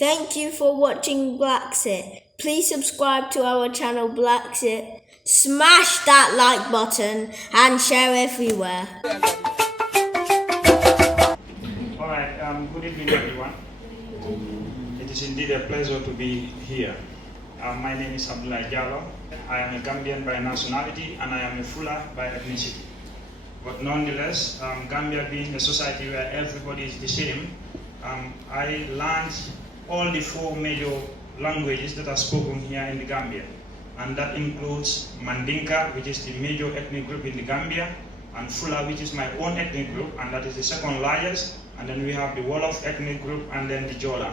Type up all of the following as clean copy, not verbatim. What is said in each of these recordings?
Thank you for watching BlaXit. Please subscribe to our channel BlaXit, smash that like button and share everywhere. Alright, good evening everyone. It is indeed a pleasure to be here. My name is Love Bla Xit. I am a Gambian by nationality and I am a Fula by ethnicity. But nonetheless, Gambia being a society where everybody is the same, I learned all the 4 major languages that are spoken here in the Gambia. And that includes Mandinka, which is the major ethnic group in the Gambia, and Fula, which is my own ethnic group, and that is the second largest. And then we have the Wolof ethnic group, and then the Jola.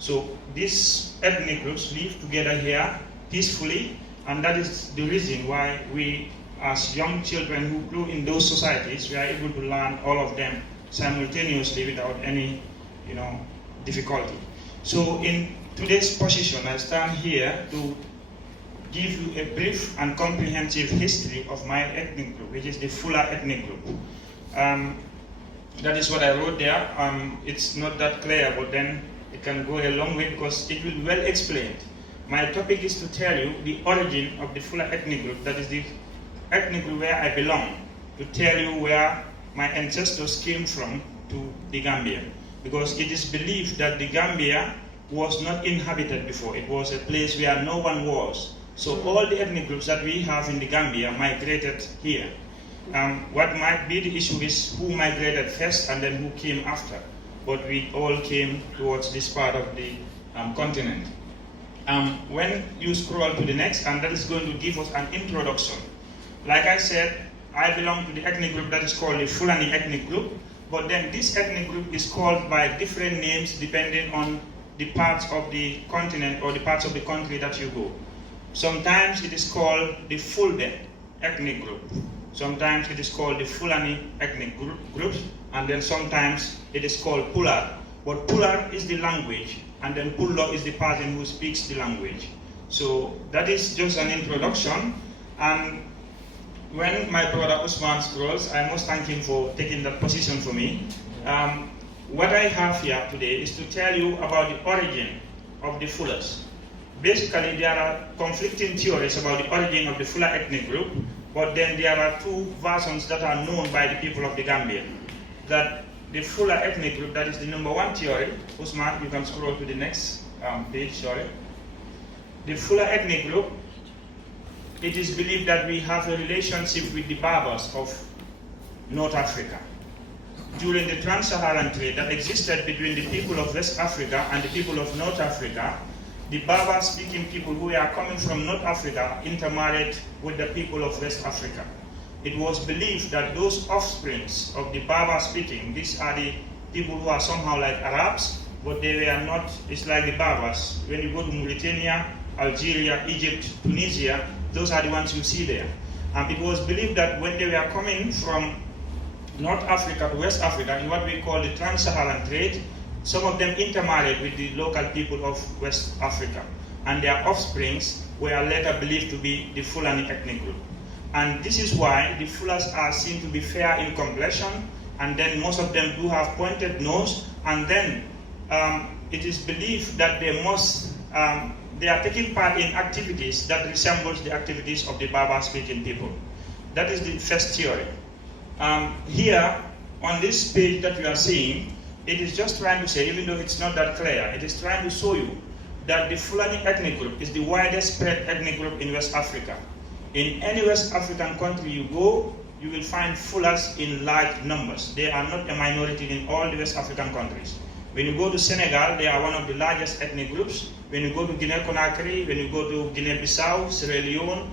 So these ethnic groups live together here peacefully, and that is the reason why we, as young children who grew in those societies, we are able to learn all of them simultaneously without any, difficulty. So in today's position, I stand here to give you a brief and comprehensive history of my ethnic group, which is the Fula ethnic group. That is what I wrote there. It's not that clear, but then it can go a long way because it will be well explained. My topic is to tell you the origin of the Fula ethnic group, that is the ethnic group where I belong, to tell you where my ancestors came from to the Gambia. Because it is believed that the Gambia was not inhabited before. It was a place where no one was. So all the ethnic groups that we have in the Gambia migrated here. What might be the issue is who migrated first and then who came after. But we all came towards this part of the continent. When you scroll to the next, and that is going to give us an introduction. Like I said, I belong to the ethnic group that is called the Fulani ethnic group. But then this ethnic group is called by different names depending on the parts of the continent or the parts of the country that you go. Sometimes it is called the Fulbe ethnic group. Sometimes it is called the Fulani ethnic group, and then sometimes it is called Pular. But Pular is the language, and then Pullo is the person who speaks the language. So that is just an introduction. And when my brother Usman scrolls, I must thank him for taking that position for me. What I have here today is to tell you about the origin of the Fulas. Basically, there are conflicting theories about the origin of the Fula ethnic group, but then there are 2 versions that are known by the people of the Gambia. That the Fula ethnic group, that is the number 1 theory. Usman, you can scroll to the next page, sorry. The Fula ethnic group, it is believed that we have a relationship with the Berbers of North Africa. During the trans-Saharan trade that existed between the people of West Africa and the people of North Africa, the Berber-speaking people who are coming from North Africa intermarried with the people of West Africa. It was believed that those offsprings of the Berber-speaking, these are the people who are somehow like Arabs, but they were not, it's like the Berbers. When you go to Mauritania, Algeria, Egypt, Tunisia, those are the ones you see there. It was believed that when they were coming from North Africa to West Africa in what we call the trans-Saharan trade, some of them intermarried with the local people of West Africa. And their offsprings were later believed to be the Fulani ethnic group. And this is why the Fulas are seen to be fair in complexion, and then most of them do have pointed nose, and then it is believed that they are taking part in activities that resembles the activities of the Berber-speaking people. That is the first theory. Here, on this page that you are seeing, it is just trying to say, even though it's not that clear, it is trying to show you that the Fulani ethnic group is the widest spread ethnic group in West Africa. In any West African country you go, you will find Fulas in large numbers. They are not a minority in all the West African countries. When you go to Senegal, they are one of the largest ethnic groups. When you go to Guinea-Conakry, when you go to Guinea-Bissau, Sierra Leone,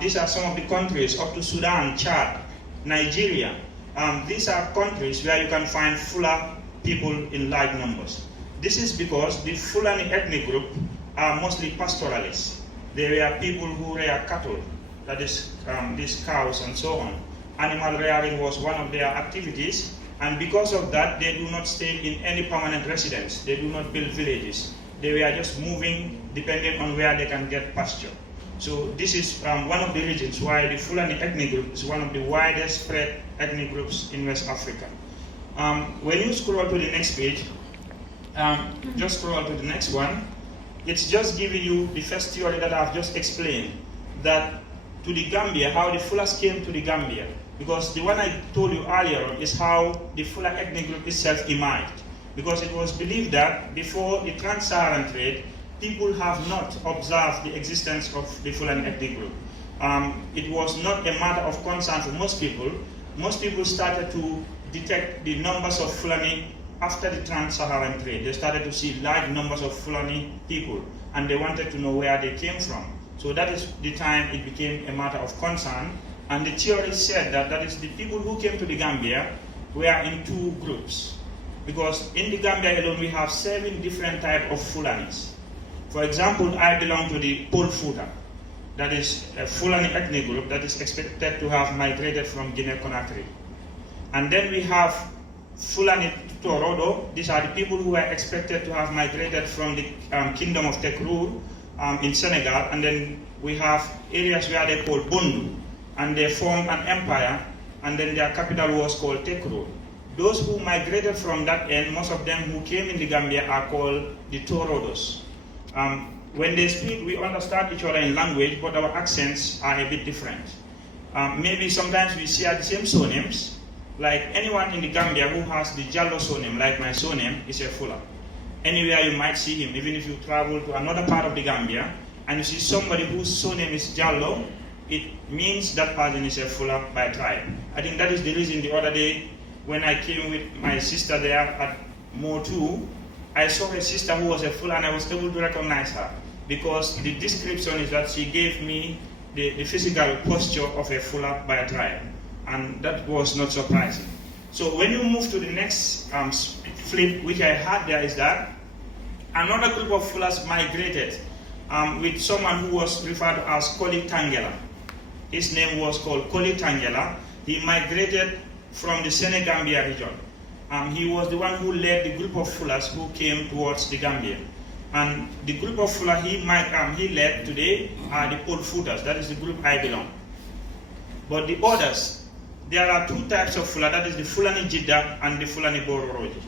these are some of the countries, up to Sudan, Chad, Nigeria. These are countries where you can find Fula people in large numbers. This is because the Fulani ethnic group are mostly pastoralists. They were people who rear cattle, that is, these cows and so on. Animal rearing was one of their activities, and because of that, they do not stay in any permanent residence. They do not build villages. They were just moving depending on where they can get pasture. So this is one of the reasons why the Fulani ethnic group is one of the widest spread ethnic groups in West Africa. When you scroll to the next page, Just scroll to the next one. It's just giving you the first theory that I've just explained, that to the Gambia, how the Fulas came to the Gambia. Because the one I told you earlier is how the Fula ethnic group itself emerged. Because it was believed that before the trans-Saharan trade, people have not observed the existence of the Fulani ethnic group. It was not a matter of concern for most people. Most people started to detect the numbers of Fulani after the trans-Saharan trade. They started to see large numbers of Fulani people, and they wanted to know where they came from. So that is the time it became a matter of concern. And the theory said that that is the people who came to the Gambia were in two groups. Because in the Gambia alone, we have 7 different types of Fulanis. For example, I belong to the Pol Futa. That is a Fulani ethnic group that is expected to have migrated from Guinea-Conakry. And then we have Fulani Torodo. These are the people who are expected to have migrated from the Kingdom of Tekrur in Senegal. And then we have areas where they call Bundu. And they formed an empire, and then their capital was called Tekrur. Those who migrated from that end, most of them who came in the Gambia are called the Torodos. When they speak, we understand each other in language, but our accents are a bit different. Maybe sometimes we share the same surnames, like anyone in the Gambia who has the Jallo surname, like my surname, is a Fula. Anywhere you might see him, even if you travel to another part of the Gambia, and you see somebody whose surname is Jallo, it means that person is a Fula by tribe. I think that is the reason the other day when I came with my sister there at Motu, I saw a sister who was a Fula and I was able to recognize her because the description is that she gave me the physical posture of a Fula by a tribe, and that was not surprising. So when you move to the next flip, which I had there, is that another group of Fulas migrated with someone who was referred to as Koli Tangela. His name was called Koli Tangela. He migrated from the Senegambia region. He was the one who led the group of Fulas who came towards the Gambia. And the group of Fula he led today are the Pol Futas. That is the group I belong. But the others, there are 2 types of Fula. That is the Fulani Jidda and the Fulani Bororoji.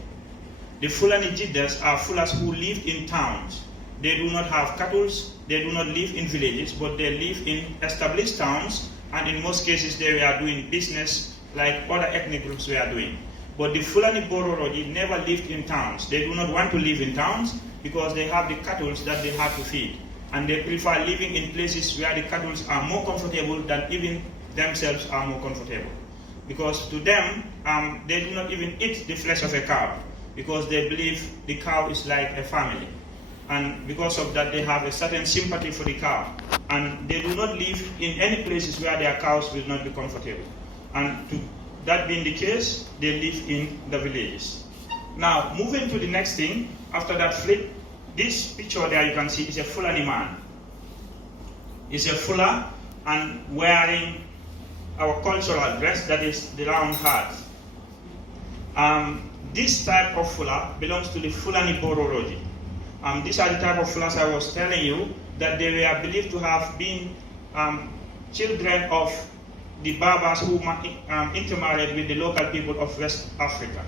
The Fulani Jiddas are Fulas who live in towns. They do not have cattle, they do not live in villages, but they live in established towns, and in most cases they were doing business like other ethnic groups were doing. But the Fulani Bororoji never lived in towns. They do not want to live in towns because they have the cattle that they have to feed. And they prefer living in places where the cattle are more comfortable than even themselves are more comfortable. Because to them, they do not even eat the flesh of a cow because they believe the cow is like a family. And because of that, they have a certain sympathy for the cow. And they do not live in any places where their cows will not be comfortable. And to that being the case, they live in the villages. Now, moving to the next thing, after that flip, this picture there you can see is a Fulani man. It's a Fula and wearing our cultural dress, that is the round hat. This type of Fula belongs to the Fulani Bororoji. These are the type of Fulas I was telling you that they were believed to have been children of the Barbars who intermarried with the local people of West Africa.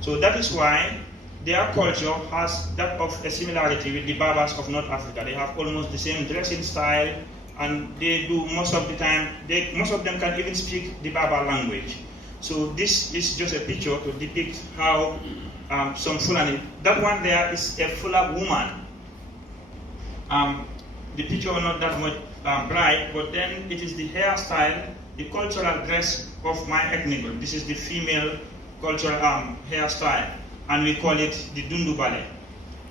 So that is why their culture has that of a similarity with the Barbars of North Africa. They have almost the same dressing style, and they do most of the time, most of them can even speak the Berber language. So this is just a picture to depict how some Fulani, that one there is a Fula woman. The picture is not that much bright, but then it is the hairstyle, the cultural dress of my ethnic group. This is the female cultural hairstyle, and we call it the Dundubale.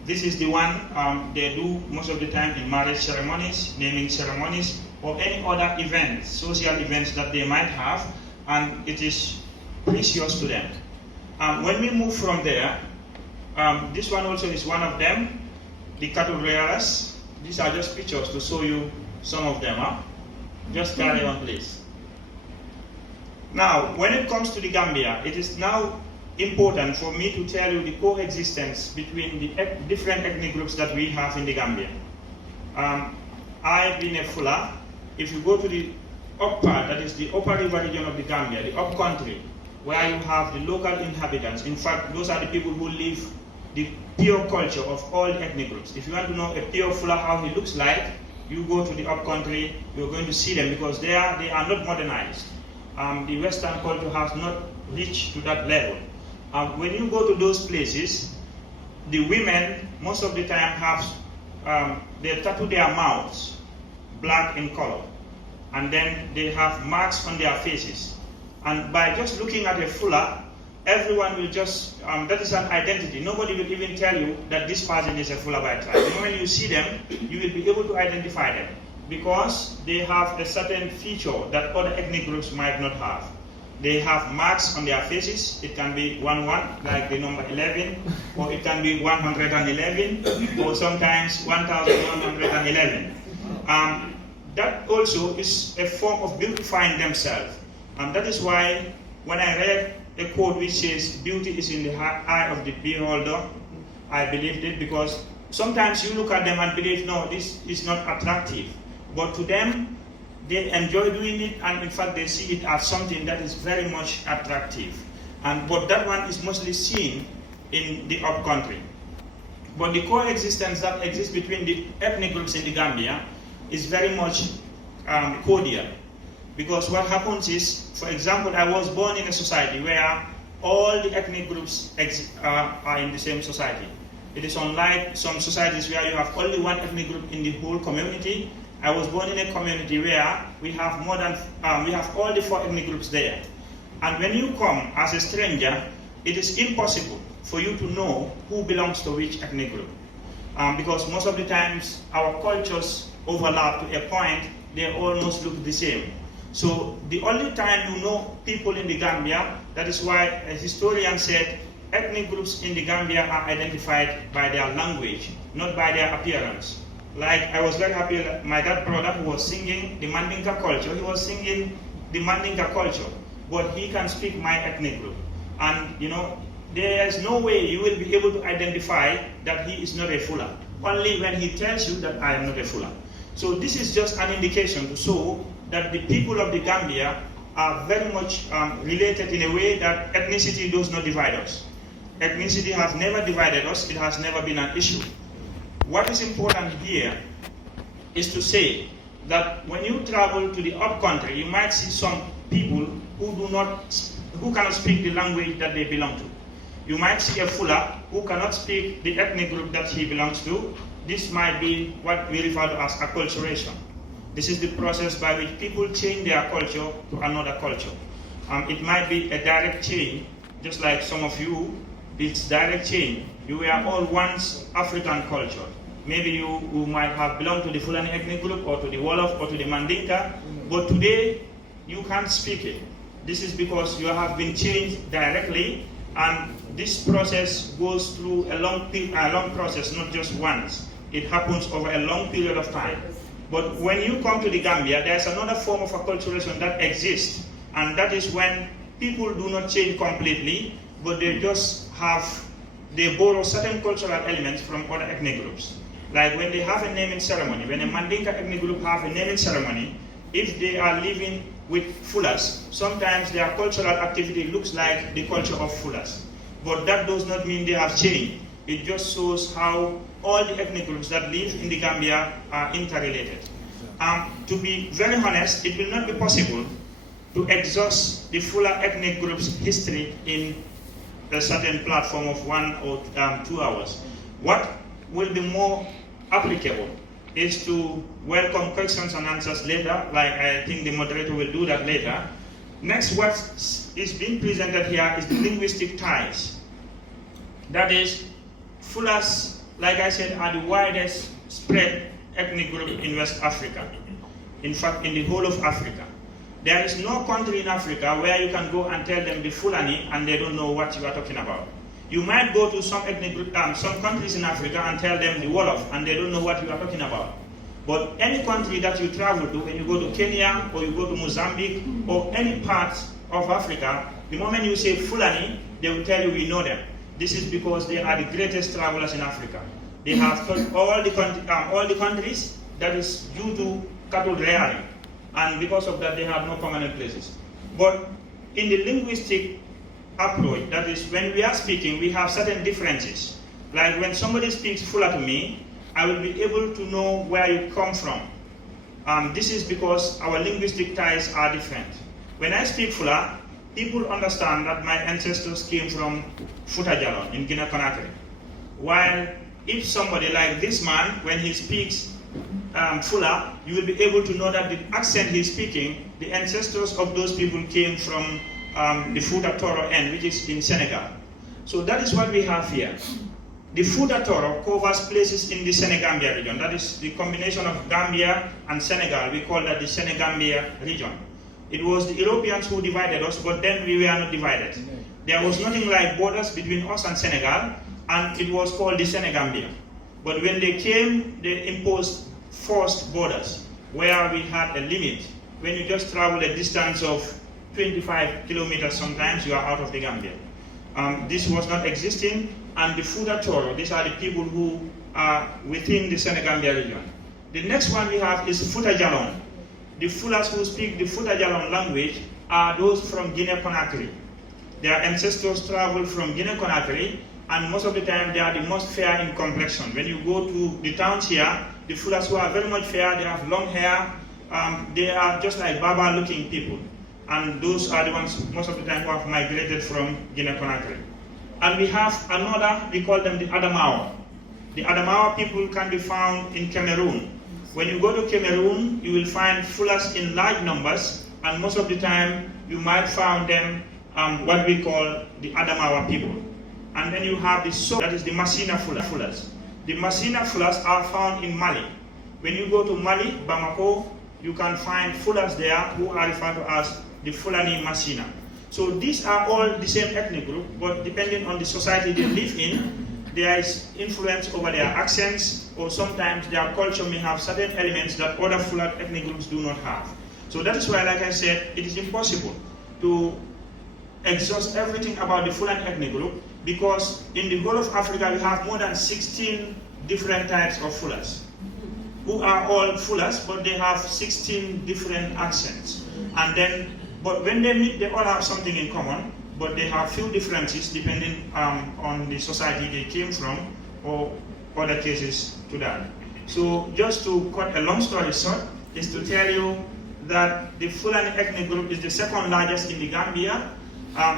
This is the one they do most of the time in marriage ceremonies, naming ceremonies, or any other events, social events that they might have, and it is precious to them. When we move from there, this one also is one of them, the cattle rearers. These are just pictures to show you some of them. Just carry on, please. Now, when it comes to the Gambia, it is now important for me to tell you the coexistence between the different ethnic groups that we have in the Gambia. I've been a Fula. If you go to the up part, that is the upper river region of the Gambia, the up country, where you have the local inhabitants. In fact, those are the people who live the pure culture of all the ethnic groups. If you want to know a pure Fula how he looks like, you go to the upcountry, you're going to see them because they are not modernized. The Western culture has not reached to that level. When you go to those places, the women most of the time have, they tattoo their mouths black in color, and then they have marks on their faces. And by just looking at a Fula, everyone will just, that is an identity. Nobody will even tell you that this person is a Fula by tribe. The moment you see them, you will be able to identify them because they have a certain feature that other ethnic groups might not have. They have marks on their faces. It can be 11, like the number 11, or it can be 111, or sometimes 1111. That also is a form of beautifying themselves. And that is why when I read a quote which says, beauty is in the eye of the beholder, I believed it because sometimes you look at them and believe, no, this is not attractive. But to them, they enjoy doing it, and in fact they see it as something that is very much attractive. But that one is mostly seen in the upcountry. But the coexistence that exists between the ethnic groups in the Gambia is very much cordial. Because what happens is, for example, I was born in a society where all the ethnic groups are in the same society. It is unlike some societies where you have only one ethnic group in the whole community. I was born in a community where we have we have all the 4 ethnic groups there. And when you come as a stranger, it is impossible for you to know who belongs to which ethnic group. Because most of the times our cultures overlap to a point, they almost look the same. So the only time you know people in the Gambia, that is why a historian said ethnic groups in the Gambia are identified by their language, not by their appearance. Like I was very happy that my dad brother who was singing the Mandinka culture, he was singing the Mandinka culture, but he can speak my ethnic group. And you know, there is no way you will be able to identify that he is not a Fula, only when he tells you that I am not a Fula. So this is just an indication to show that the people of the Gambia are very much related in a way that ethnicity does not divide us. Ethnicity has never divided us, it has never been an issue. What is important here is to say that when you travel to the upcountry, you might see some people who cannot speak the language that they belong to. You might see a Fula who cannot speak the ethnic group that he belongs to. This might be what we refer to as acculturation. This is the process by which people change their culture to another culture. It might be a direct change, just like some of you, it's direct change. You were all once African culture. Maybe you might have belonged to the Fulani ethnic group or to the Wolof or to the Mandinka, but today you can't speak it. This is because you have been changed directly, and this process goes through a long process, not just once. It happens over a long period of time. But when you come to the Gambia, there's another form of acculturation that exists, and that is when people do not change completely, but they just they borrow certain cultural elements from other ethnic groups. Like when they have a naming ceremony, when a Mandinka ethnic group have a naming ceremony, if they are living with Fulas, sometimes their cultural activity looks like the culture of Fulas. But that does not mean they have changed. It just shows how all the ethnic groups that live in the Gambia are interrelated. To be very honest, it will not be possible to exhaust the Fula ethnic group's history in a certain platform of 1 or 2 hours. What will be more applicable is to welcome questions and answers later, like I think the moderator will do that later. Next, what is being presented here is the linguistic ties. That is, Fulas, like I said, are the widest spread ethnic group in West Africa. In fact, in the whole of Africa. There is no country in Africa where you can go and tell them the Fulani and they don't know what you are talking about. You might go to some ethnic group, some countries in Africa and tell them the Wolof and they don't know what you are talking about. But any country that you travel to, when you go to Kenya or you go to Mozambique or any part of Africa, the moment you say Fulani, they will tell you we know them. This is because they are the greatest travelers in Africa. They have touched all the countries that is due to cattle rearing. And because of that, they have no permanent places. But in the linguistic approach, that is, when we are speaking, we have certain differences. Like when somebody speaks Fula to me, I will be able to know where you come from. This is because our linguistic ties are different. When I speak Fula, people understand that my ancestors came from Futajalon in Guinea-Conakry. While if somebody like this man, when he speaks Fula, you will be able to know that the accent he's speaking, the ancestors of those people came from the Futa Toro end, which is in Senegal. So that is what we have here. The Futa Toro covers places in the Senegambia region. That is the combination of Gambia and Senegal. We call that the Senegambia region. It was the Europeans who divided us, but then we were not divided. There was nothing like borders between us and Senegal, and it was called the Senegambia. But when they came, they imposed forced borders, where we had a limit. When you just travel a distance of 25 kilometers, sometimes you are out of the Gambia. This was not existing, and the Futa Toro, these are the people who are within the Senegambia region. The next one we have is Futa Jalon. The Fulas who speak the Futa Jalon language are those from Guinea-Conakry. Their ancestors traveled from Guinea-Conakry, and most of the time they are the most fair in complexion. When you go to the towns here, the Fulas who are very much fair, they have long hair, they are just like Baba-looking people. And those are the ones most of the time who have migrated from Guinea-Conakry. And we have another, we call them the Adamawa. The Adamawa people can be found in Cameroon. When you go to Cameroon, you will find Fulas in large numbers, and most of the time you might find them what we call the Adamawa people. And then you have the that is the Masina Fulas. The Masina Fulas are found in Mali. When you go to Mali, Bamako, you can find Fulas there who are referred to as the Fulani Masina. So these are all the same ethnic group, but depending on the society they live in, there is influence over their accents, or sometimes their culture may have certain elements that other Fula ethnic groups do not have. So that is why, like I said, it is impossible to exhaust everything about the Fulan ethnic group, because in the whole of Africa we have more than 16 different types of Fulas, who are all Fulas, but they have 16 different accents. And then, but when they meet, they all have something in common, but they have few differences depending on the society they came from, or other cases to that. So just to cut a long story short, is to tell you that the Fulani ethnic group is the second largest in the Gambia.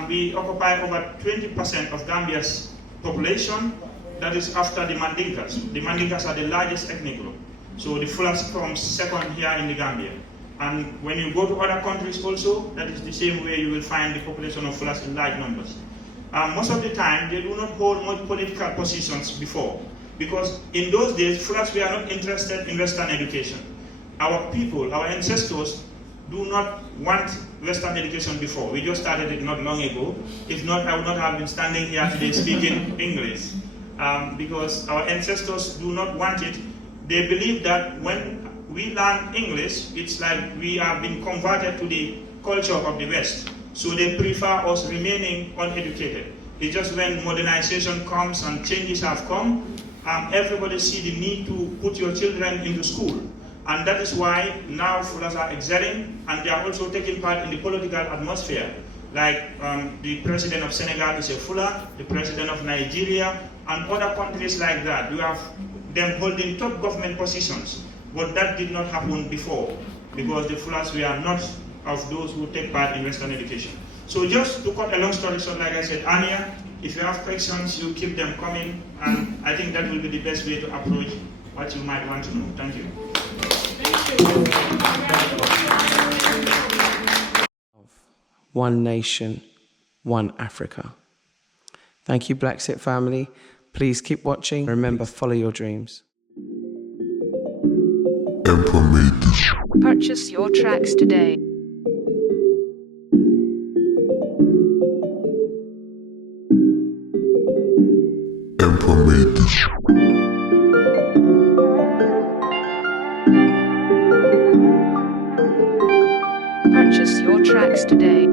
We occupy over 20% of Gambia's population. That is after the Mandinkas. The Mandinkas are the largest ethnic group. So the Fulas comes second here in the Gambia. And when you go to other countries also, that is the same way you will find the population of Fulas in large numbers. Most of the time, they do not hold much political positions before, because in those days, Fulas were not interested in Western education. Our people, our ancestors, do not want Western education before. We just started it not long ago. If not, I would not have been standing here today speaking English, because our ancestors do not want it. They believe that when we learn English, it's like we have been converted to the culture of the West. So they prefer us remaining uneducated. It's just when modernization comes and changes have come, everybody see the need to put your children into school. And that is why now Fulas are excelling, and they are also taking part in the political atmosphere. Like the president of Senegal is a Fula, the president of Nigeria, and other countries like that. You have them holding top government positions. But that did not happen before, because the Fulas were not of those who take part in Western education. So just to cut a long story short, like I said earlier, if you have questions, you keep them coming, and I think that will be the best way to approach what you might want to know. Thank you. One nation, one Africa. Thank you, BlaXit family. Please keep watching. Remember, follow your dreams. Purchase your tracks today. Purchase your tracks today.